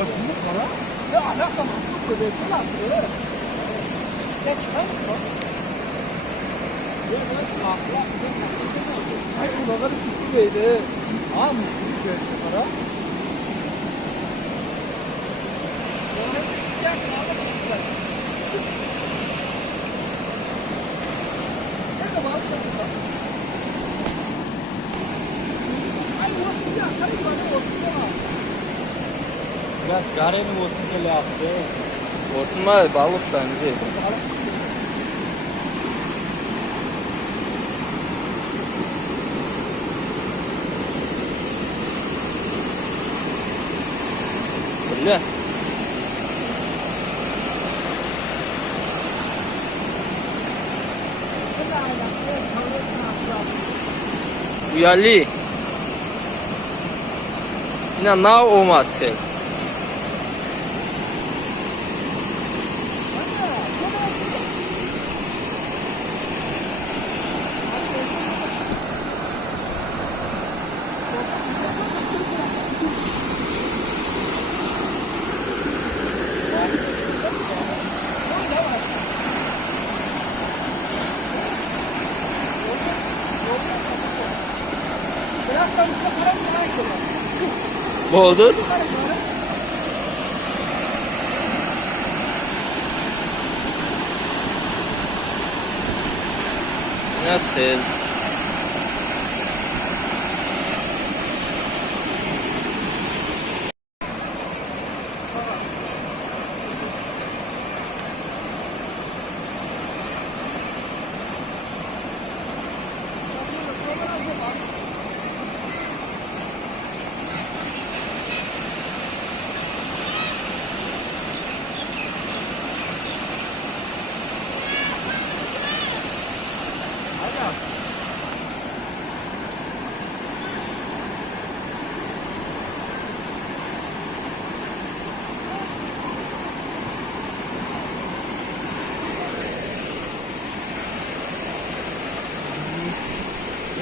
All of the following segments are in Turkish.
Ortamda para. Ne alaka mı? Çok böyle falan böyle. Ya çıkar mısın? Hayır, buraları sütü böyle. Sağ mısın? Böyle para. Siyah kağıda bakıyorlar. Nerede var sen? Ay yok ya, hayır bana oturuyor. Ya garenin ortasında yaptı. Hortum var ya, balık bence. Öyle. Uyali. Ina na omace. Boğdun. Nasıl?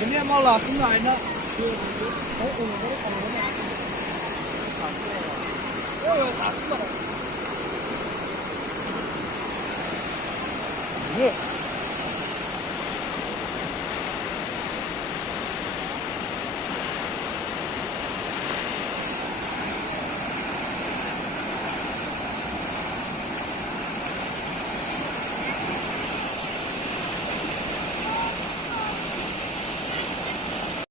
Yemeğe mal hakkında aynı şey oldu. O onları alalım. Evet, saklı. Niye?